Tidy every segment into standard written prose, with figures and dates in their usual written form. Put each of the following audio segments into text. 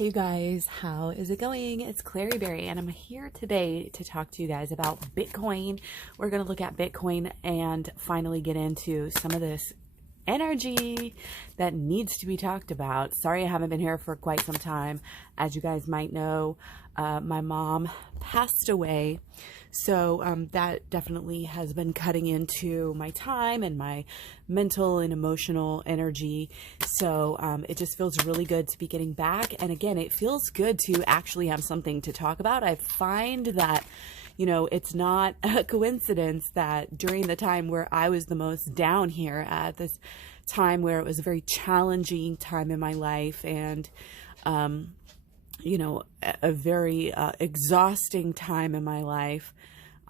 Hey you guys, how is it going? It's KlaireeBerry and I'm here today to talk to you guys about Bitcoin. We're going to look at Bitcoin and finally get into some of this energy that needs to be talked about. Sorry I haven't been here for quite some time. As you guys might know, my mom passed away. So that definitely has been cutting into my time and my mental and emotional energy. So it just feels really good to be getting back. And again, it feels good to actually have something to talk about. I find that, you know, it's not a coincidence that during the time where I was the most down here, at this time where it was a very challenging time in my life and, you know, a very exhausting time in my life,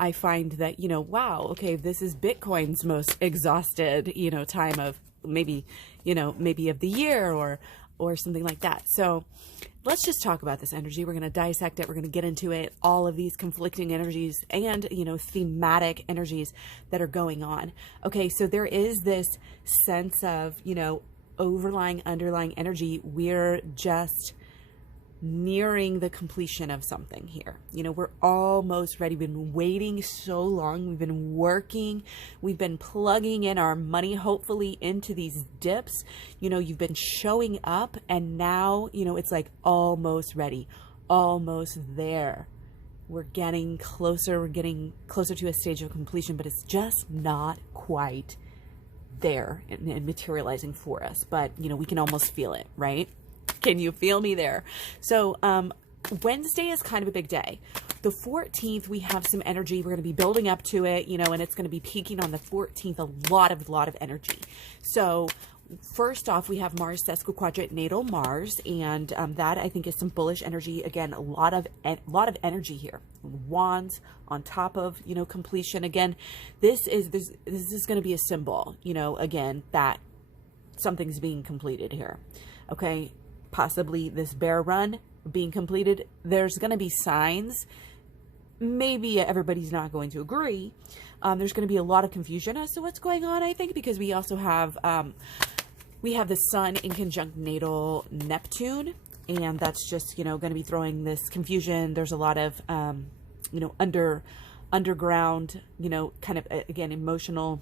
I find that, you know, wow, okay, this is Bitcoin's most exhausted, you know, time of maybe, you know, maybe of the year or something like that. So let's just talk about this energy. We're going to dissect it. We're going to get into it, all of these conflicting energies and, you know, thematic energies that are going on. Okay, so there is this sense of, you know, underlying energy. We're just nearing the completion of something here. You know, we're almost ready. We've been waiting so long. We've been working. We've been plugging in our money, hopefully, into these dips. You know, you've been showing up and now, you know, it's like almost ready, almost there. We're getting closer. We're getting closer to a stage of completion, but it's just not quite there and materializing for us. But, you know, we can almost feel it, right? Can you feel me there? So Wednesday is kind of a big day. The 14th, we have some energy. We're going to be building up to it, you know, and it's going to be peaking on the 14th, a lot of energy. So first off, we have Mars sesquiquadrant natal Mars, and that I think is some bullish energy. Again, a lot of energy here. Wands on top of, you know, completion. Again, this is going to be a symbol, you know, again, that something's being completed here. Okay. Possibly this bear run being completed. There's going to be signs. Maybe everybody's not going to agree. There's going to be a lot of confusion as to what's going on, I think, because we also have, we have the sun in conjunct natal Neptune, and that's just, you know, going to be throwing this confusion. There's a lot of, you know, underground, you know, kind of, again, emotional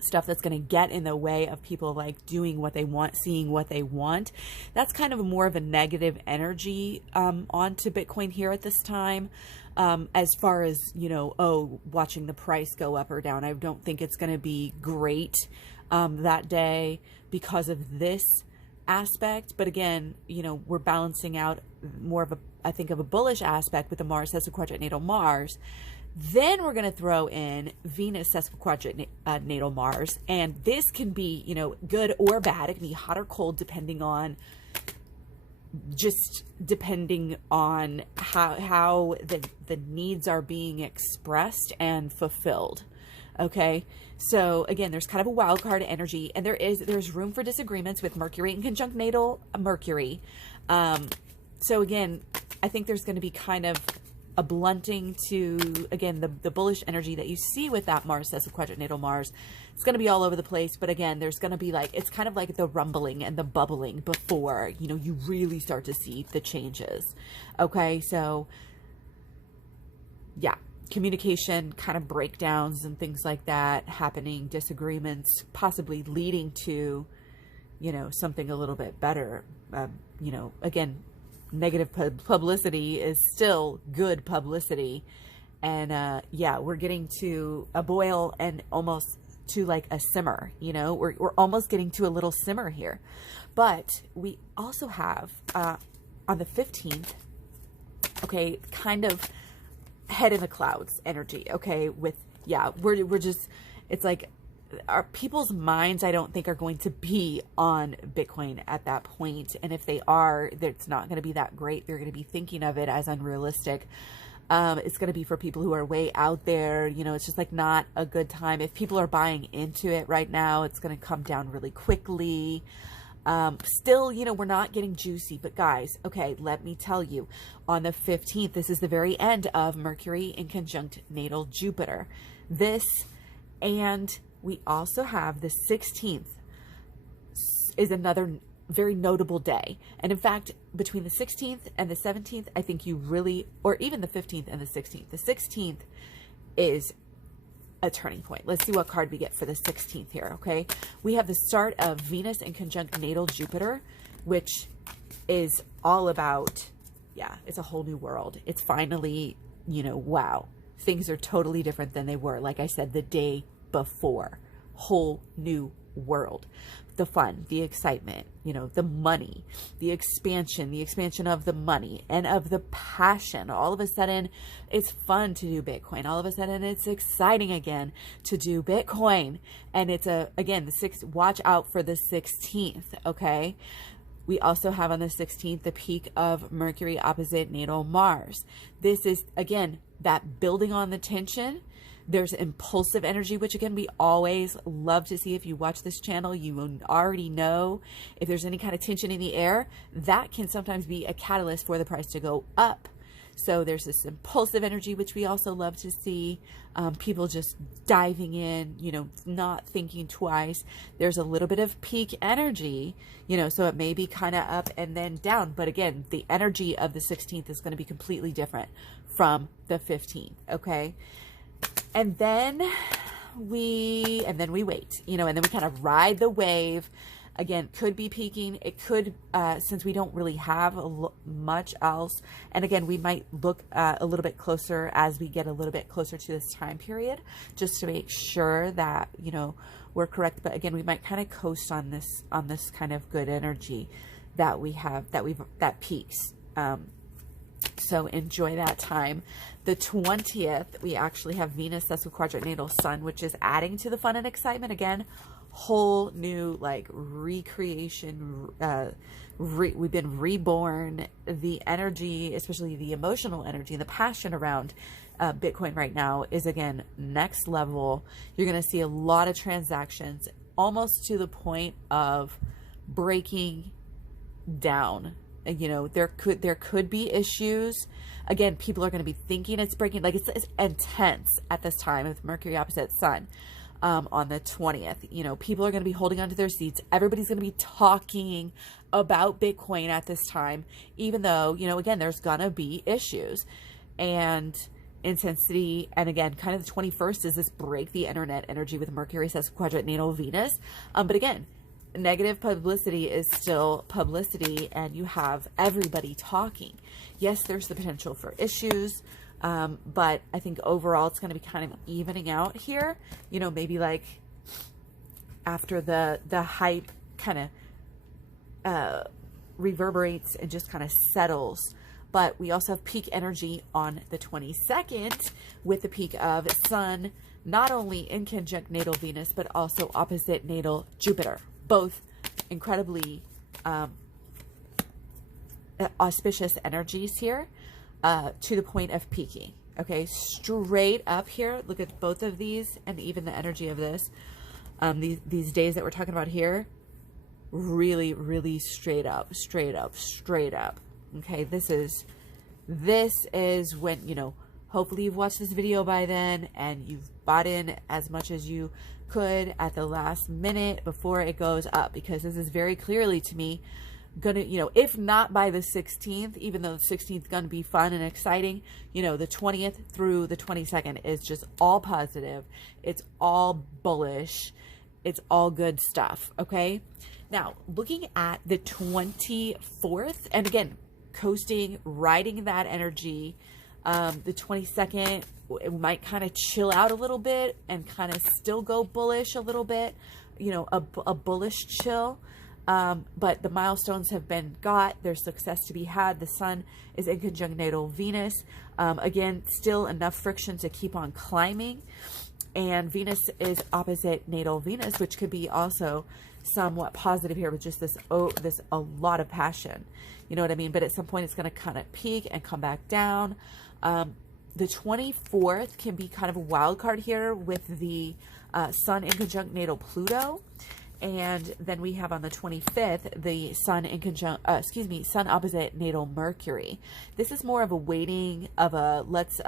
stuff that's going to get in the way of people like doing what they want, seeing what they want. That's kind of more of a negative energy onto Bitcoin here at this time. As far as, you know, watching the price go up or down, I don't think it's going to be great that day because of this aspect. But again, you know, we're balancing out more of a, I think, of a bullish aspect with the Mars sesquiquadrant natal Mars. Then we're going to throw in Venus sesquiquadrant natal Mars, and this can be, you know, good or bad. It can be hot or cold depending on how the needs are being expressed and fulfilled. Okay, so again, there's kind of a wild card energy, and there's room for disagreements with Mercury in conjunct natal Mercury. So again, I think there's going to be kind of a blunting to, again, the bullish energy that you see with that Mars sesquiquadrant natal Mars. It's going to be all over the place, but again, there's going to be like, it's kind of like the rumbling and the bubbling before, you know, you really start to see the changes. Okay, so yeah, communication kind of breakdowns and things like that happening, disagreements possibly leading to, you know, something a little bit better. You know, again, negative publicity is still good publicity. And yeah, we're getting to a boil and almost to like a simmer, you know, we're almost getting to a little simmer here. But we also have on the 15th, okay, kind of head in the clouds energy. Okay, with, yeah, we're just, it's like our people's minds, I don't think, are going to be on Bitcoin at that point. And if they are, it's not going to be that great. They're going to be thinking of it as unrealistic. It's going to be for people who are way out there. You know, it's just like not a good time. If people are buying into it right now, it's going to come down really quickly. Still, you know, we're not getting juicy, but guys, okay, let me tell you, on the 15th, this is the very end of Mercury in conjunct natal Jupiter. This, and we also have the 16th is another very notable day. And in fact, between the 16th and the 17th, I think you really, or even the 15th and the 16th. The 16th is a turning point. Let's see what card we get for the 16th here, okay? We have the start of Venus in conjunct natal Jupiter, which is all about, yeah, it's a whole new world. It's finally, you know, wow. Things are totally different than they were, like I said, the day before. Whole new world. The fun, the excitement, you know, the money, the expansion of the money and of the passion. All of a sudden, it's fun to do Bitcoin. All of a sudden, it's exciting again to do Bitcoin. And it's again, watch out for the 16th, okay? We also have on the 16th, the peak of Mercury opposite natal Mars. This is, again, that building on the tension. There's impulsive energy, which again, we always love to see. If you watch this channel, you already know if there's any kind of tension in the air, that can sometimes be a catalyst for the price to go up. So there's this impulsive energy, which we also love to see. People just diving in, you know, not thinking twice. There's a little bit of peak energy, you know, so it may be kind of up and then down. But again, the energy of the 16th is going to be completely different from the 15th, okay? And then we wait, you know, and then we kind of ride the wave. Again, could be peaking. It could, since we don't really have much else. And again, we might look a little bit closer as we get a little bit closer to this time period, just to make sure that, you know, we're correct. But again, we might kind of coast on this kind of good energy that we have, that peaks. So enjoy that time. The 20th, we actually have Venus sesquiquadrate natal Sun, which is adding to the fun and excitement. Again, whole new like recreation. We've been reborn. The energy, especially the emotional energy, the passion around Bitcoin right now is again next level. You're going to see a lot of transactions, almost to the point of breaking down. You know, there could be issues. Again, people are going to be thinking it's breaking, like it's intense at this time with Mercury opposite Sun on the 20th. You know, people are going to be holding onto their seats. Everybody's going to be talking about Bitcoin at this time, even though, you know, again, there's going to be issues and intensity. And again, kind of the 21st is this break the internet energy with Mercury sesquiquadrate natal Venus. But again, negative publicity is still publicity, and you have everybody talking. Yes, there's the potential for issues, but I think overall it's going to be kind of evening out here. You know, maybe like after the hype kind of reverberates and just kind of settles. But we also have peak energy on the 22nd with the peak of Sun, not only in conjunct natal Venus, but also opposite natal Jupiter. Both incredibly auspicious energies here to the point of peaking. Okay, straight up here, look at both of these and even the energy of this. These days that we're talking about here, really, really straight up. Okay, this is when, you know, hopefully you've watched this video by then and you've bought in as much as you could at the last minute before it goes up, because this is very clearly to me gonna, you know, if not by the 16th, even though the 16th gonna be fun and exciting, you know, the 20th through the 22nd is just all positive. It's all bullish. It's all good stuff. Okay. Now looking at the 24th, and again, coasting, riding that energy. The 22nd, it might kind of chill out a little bit and kind of still go bullish a little bit, you know, a bullish chill. But the milestones have been got. There's success to be had. The Sun is in conjunct natal Venus. Again, still enough friction to keep on climbing. And Venus is opposite natal Venus, which could be also somewhat positive here with just this a lot of passion. You know what I mean? But at some point it's going to kind of peak and come back down. The 24th can be kind of a wild card here with the Sun in conjunct natal Pluto. And then we have on the 25th, the Sun in conjunct, Sun opposite natal Mercury. This is more of a waiting of a, let's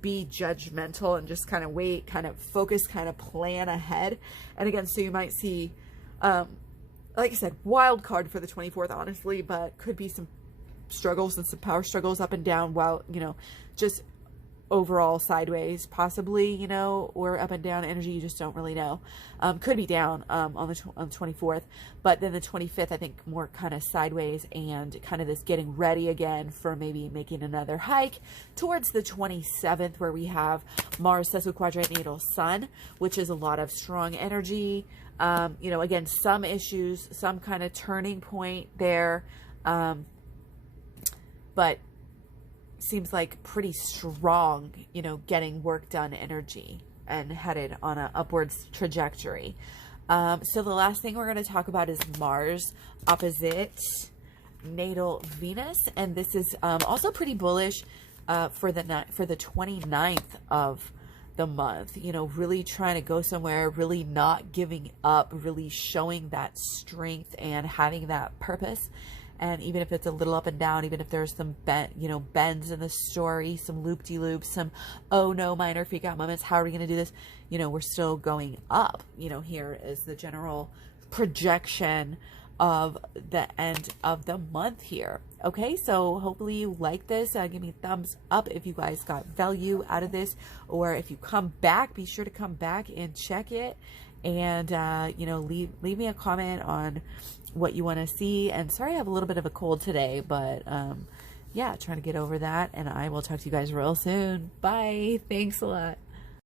be judgmental and just kind of wait, kind of focus, kind of plan ahead. And again, so you might see like I said, wild card for the 24th, honestly, but could be some struggles and some power struggles up and down, while, you know, just overall sideways, possibly, you know, or up and down energy. You just don't really know. Could be down on the 24th, but then the 25th, I think more kind of sideways and kind of this getting ready again for maybe making another hike towards the 27th, where we have Mars sesquiquadrate natal Sun, which is a lot of strong energy. You know, again, some issues, some kind of turning point there, but seems like pretty strong, you know, getting work done energy and headed on an upwards trajectory. So the last thing we're going to talk about is Mars opposite natal Venus, and this is also pretty bullish for the 29th of the month. You know, really trying to go somewhere, really not giving up, really showing that strength and having that purpose. And even if it's a little up and down, even if there's some bends in the story, some loop-de-loops, some, oh no, minor freak out moments, how are we going to do this? You know, we're still going up. You know, here is the general projection of the end of the month here. Okay, so hopefully you like this. Give me a thumbs up if you guys got value out of this, or if you come back, be sure to come back and check it. And, you know, leave me a comment on what you want to see. And sorry, I have a little bit of a cold today, but yeah, trying to get over that. And I will talk to you guys real soon. Bye. Thanks a lot.